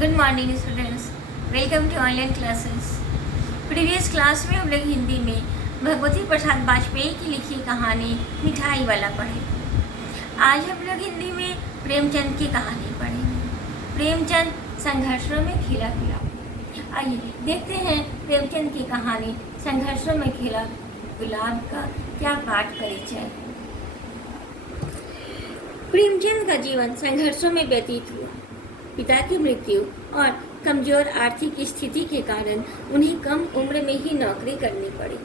Good morning students, welcome to online classes. Previous class में हम लोग हिंदी में भगवती प्रसाद वाजपेयी की लिखी कहानी मिठाई वाला पढ़े। आज हम लोग हिंदी में प्रेमचंद की कहानी पढ़ेंगे। प्रेमचंद संघर्षों में खिला गुलाब। आइए देखते हैं प्रेमचंद की कहानी संघर्षों में खिला गुलाब का क्या पाठ परिचय। प्रेमचंद का जीवन संघर्षों में व्यतीत हुआ। पिता की मृत्यु और कमजोर आर्थिक स्थिति के कारण उन्हें कम उम्र में ही नौकरी करनी पड़ी।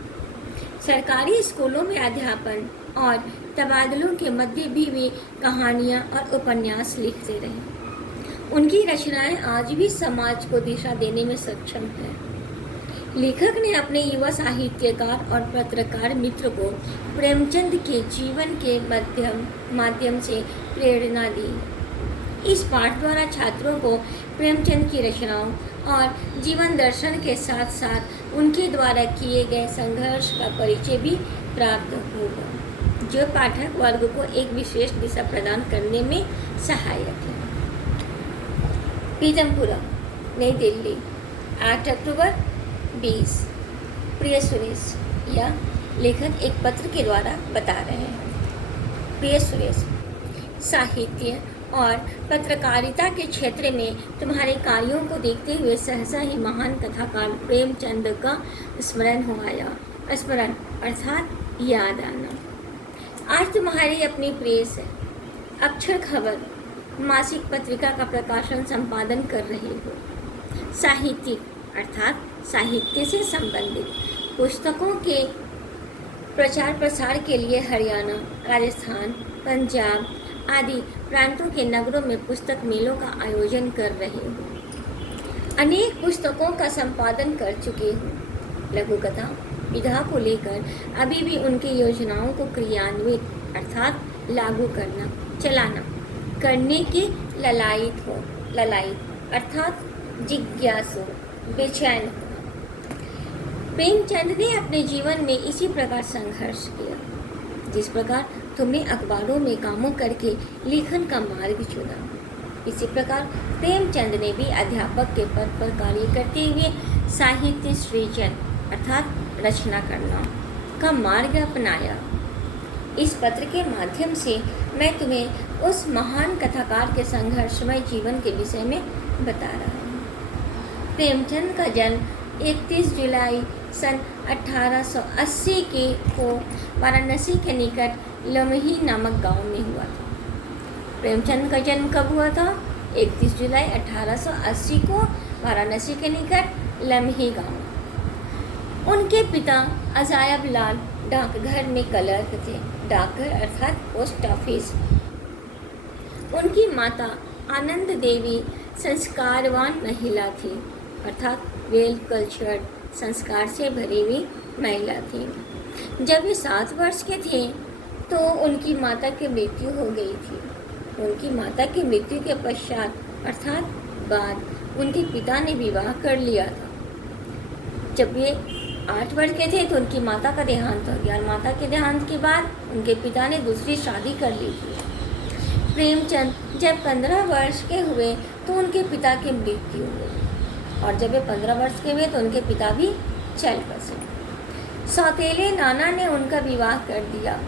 सरकारी स्कूलों में अध्यापन और तबादलों के मध्य भी वे कहानियाँ और उपन्यास लिखते रहे। उनकी रचनाएं आज भी समाज को दिशा देने में सक्षम हैं। लेखक ने अपने युवा साहित्यकार और पत्रकार मित्र को प्रेमचंद के जीवन के माध्यम से प्रेरणा दी। इस पाठ द्वारा छात्रों को प्रेमचंद की रचनाओं और जीवन दर्शन के साथ साथ उनके द्वारा किए गए संघर्ष का परिचय भी प्राप्त होगा, जो पाठक वर्ग को एक विशेष दिशा प्रदान करने में सहायक है। पीतमपुरा, नई दिल्ली, 8 अक्टूबर 20। प्रिय सुरेश, या लेखक एक पत्र के द्वारा बता रहे हैं। प्रिय सुरेश, साहित्य और पत्रकारिता के क्षेत्र में तुम्हारे कार्यों को देखते हुए सहसा ही महान कथाकार प्रेमचंद का स्मरण हो आया। स्मरण अर्थात याद आना। आज तुम्हारी अपनी प्रेस है, अक्षर खबर मासिक पत्रिका का प्रकाशन संपादन कर रहे हो। साहित्यिक अर्थात साहित्य से संबंधित पुस्तकों के प्रचार प्रसार के लिए हरियाणा, राजस्थान, पंजाब आदि प्रांतों के नगरों में पुस्तक मेलों का आयोजन कर रहे हो। अनेक पुस्तकों का संपादन कर चुके हो। लघु कथा विधा को लेकर अभी भी उनकी योजनाओं को क्रियान्वित अर्थात लागू करना, चलाना करने के ललायित अर्थात जिज्ञासु, बेचैन हो। प्रेमचंद ने अपने जीवन में इसी प्रकार संघर्ष किया, जिस प्रकार तुमने अखबारों में कामों करके लेखन का मार्ग चुना। इसी प्रकार प्रेमचंद ने भी अध्यापक के पद पर कार्य करते हुए साहित्य सृजन अर्थात रचना करना का मार्ग अपनाया। इस पत्र के माध्यम से मैं तुम्हें उस महान कथाकार के संघर्षमय जीवन के विषय में बता रहा हूँ। प्रेमचंद का जन्म 31 जुलाई सन 1880 को वाराणसी के निकट लमही नामक गांव में हुआ था। प्रेमचंद का जन्म कब हुआ था? 31 जुलाई 1880 को वाराणसी के निकट लमही गांव। उनके पिता अजायब लाल डाकघर में क्लर्क थे। डाकघर अर्थात पोस्ट ऑफिस। उनकी माता आनंद देवी संस्कारवान महिला थी अर्थात वेल कल्चर्ड, संस्कार से भरी हुई महिला थी। जब वे 7 वर्ष के थे तो उनकी माता की मृत्यु हो गई थी। उनकी माता की मृत्यु के पश्चात अर्थात बाद उनके पिता ने विवाह कर लिया था। जब वे 8 वर्ष के थे तो उनकी माता का देहांत हो गया। माता के देहांत के बाद उनके पिता ने दूसरी शादी कर ली थी। प्रेमचंद जब 15 वर्ष के हुए तो उनके पिता की मृत्यु हुई, और जब वे 15 वर्ष के हुए तो उनके पिता भी चल बसे। सौतेले नाना ने उनका विवाह कर दिया।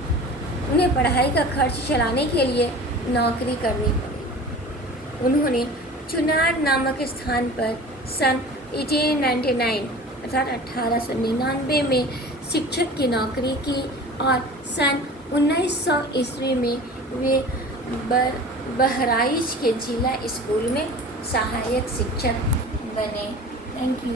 उन्हें पढ़ाई का खर्च चलाने के लिए नौकरी करनी पड़ी। उन्होंने चुनार नामक स्थान पर सन 1899 अर्थात 1899 में शिक्षक की नौकरी की और सन 1900 ईस्वी में वे बहराइच के जिला स्कूल में सहायक शिक्षक बने। Thank you.